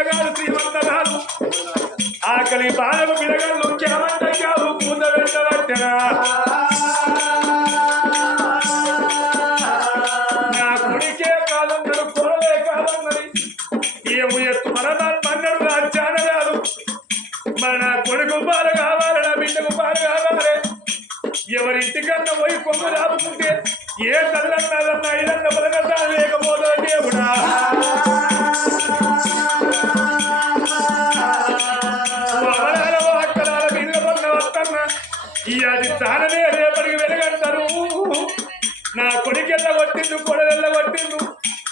పిల్లగాడు శ్రీమంతరాలు. ఆకలి బాధకు పిల్లగాళ్ళు కేమంటావు కూత పెట్టబట్టరా నా కొడుకే కాదన్నాడు కోడలే కాదన్నది ఏము ఎత్తు మరణాలు మన్నడు రాజ్యాన మరి నా కొడుకు పాలు కావాలి నా బిడ్డకు పాలు కావాలి. ఎవరింటికన్నా పోయి కొమ్ము రాపుకుంటే ఏ తల్లన్నా ఇదన్న బలగన్నా లేకపోతే దేవుడా? ఈ అది తాననే రేపటికి వెలుగంటారు నా కొడుకు ఎల్ల కొట్టిండు కొడలెల్ల కొట్టిండు.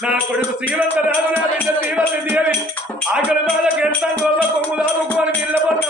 నా కొడుకు శ్రీవంత రాదు నా బిడ్డ శ్రీవంతి దేవి. ఆకలి బాధకు ఎంత గొప్ప కొమ్ము దాదుకోని బిల్ల పన్న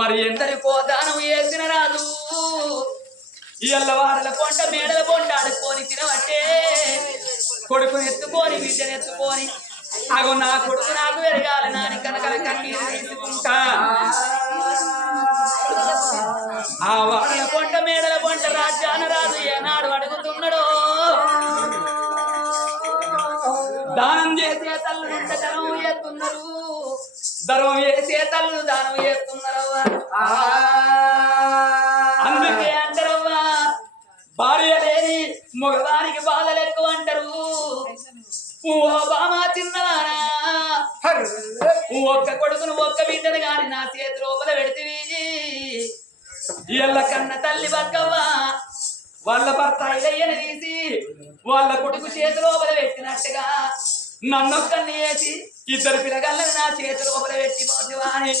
మరి ఎందరికో దానం వేసిన రాదు ఎల్లవారల కొండ మేడల కొండ ఆడుకొని తినవట్టే కొడుకుని ఎత్తుకొని బిడ్డను ఎత్తుకొని అగో నా కొడుకు నాకు వెరగాలి నాని కనకల కన్నీరు తీసుకుంటా. ఆ వాడల కొండ మేడల కొండ రాజ్యాన రాజు ఏనాడు అడుగుతున్నాడో? దానం చేసే తల్లు ఎత్తున్నారు. ధర్మం చేసే తల్లు దానం చేస్తున్నారు భార్య లేని మగవానికి బాధలు ఎక్కువ అంటారు. ఓ బామా ఒక్క కొడుకును ఒక్క బిడ్డను గాని నా చేతి లోపల పెడితివి. ఎల్ల కన్న తల్లి బతుకవ్వ వాళ్ళ భర్త ఇలయ్యని తీసి వాళ్ళ కొడుకు చేతి లోపల పెట్టినట్టుగా నన్నొక్కన్ని వేసి ఇద్దరు పిల్లగాళ్ళని నా చేతి లోపల పెట్టి పోతివాని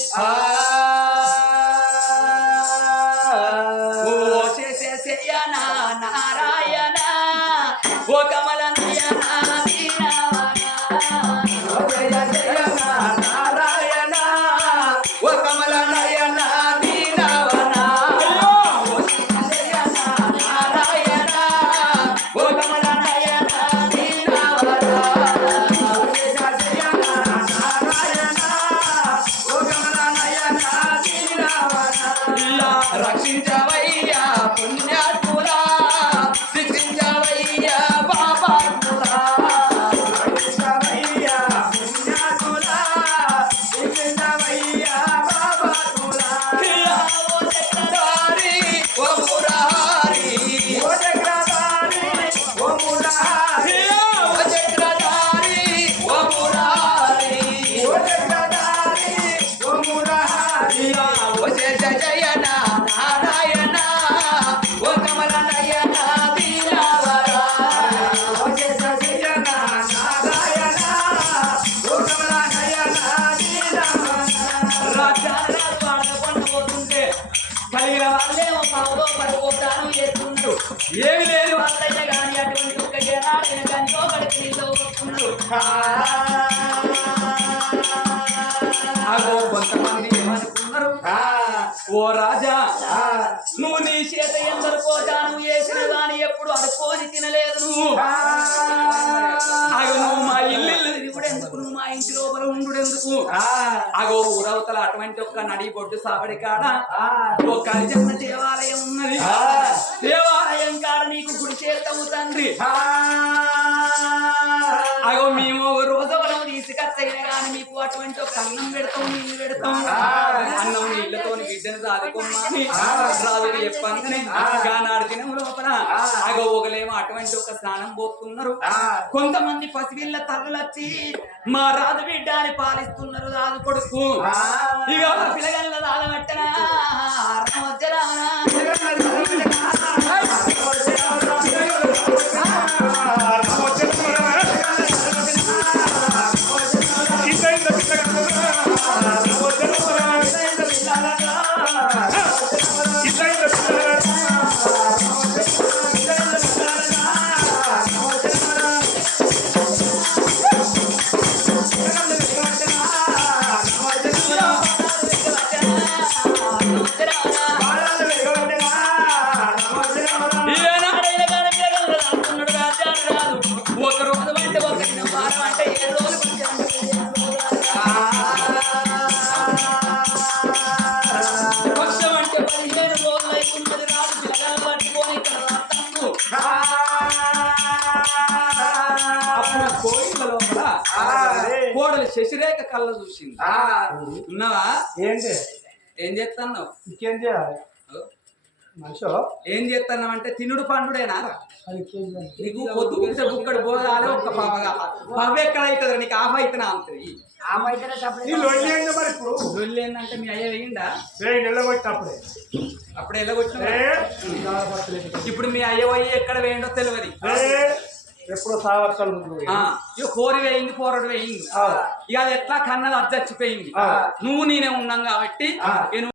కలిగిన వాళ్ళే ఒక పావులో పడిపోతాను చేస్తున్నారు ఏమి లేని వాళ్ళైతే కానీ అటువంటి ఒక జనాలైన కానీ ఒకటి నీళ్ళు వస్తున్నారు అగో కొంతమంది ఏమనుకున్నారు? ఓ రాజా నువ్వు నీ చేత ఎందరికో దానం చేసిన కానీ ఎప్పుడు అనుకోని తినలేదు నువ్వు. ఇంటి లోపల ఉండు ఎందుకు అగో ఊరవతల అటువంటి ఒక్క నడి బొడ్డు సాబడి కాడ ఓ కలిజన్న దేవాలయం ఉన్నది. దేవాలయం కాడ నీకు గుడి చేస్తాము తండ్రి. అగో మేము ఒక రోజు వరం తీసుకొచ్చైనా కానీ మీకు అటువంటి ఒక అన్నం పెడతాం నీళ్ళు పెడతాం. అన్నం నీళ్ళతో బిడ్డను సాదుకోమ్మని రాజుకి చెప్పంగానే గానాడు దినం లోపల. బిడ్డ ఒక స్నానం పోతున్నారు. కొంతమంది పసివిళ్ళ తల్లులు వచ్చి మా రాజు బిడ్డ అని పాలిస్తున్నారు రాజు కొడుకు. ఇక పిల్లగల్ల అప్పుడు కోయిల లోపల కోడలు శశిరేఖ కళ్ళ చూసింది. ఉన్నావా? ఏంటి? ఏం చేస్తున్నావు ఇంకేం చేయాలి? మనిషి? ఏం చేస్తున్నావు అంటే తినుడు పండుడేనా? నీకు పొద్దుకుంటే బుక్కడు పోదాలి ఒక్క పాపగా. పవ్వ ఎక్కడ అవుతుంది నీకు ఆఫ్ అవుతున్నా అంతది లొల్లి ఏంటంటే మీ అయ్య వేయండా? రేయ్ నిలబొచ్చినప్పుడే అప్పుడు. ఎలాగొచ్చిన ఇప్పుడు మీ అయ్య పోయి ఎక్కడ వేయండో తెలియదు ఎప్పుడో సావర్షాలు ముందు ఇక కోరి వేయింది కోరడు వేయింది. ఇక అది ఎట్లా కన్నది అది చచ్చిపోయింది ఆ. నువ్వు నేనే ఉన్నాం కాబట్టి నువ్వు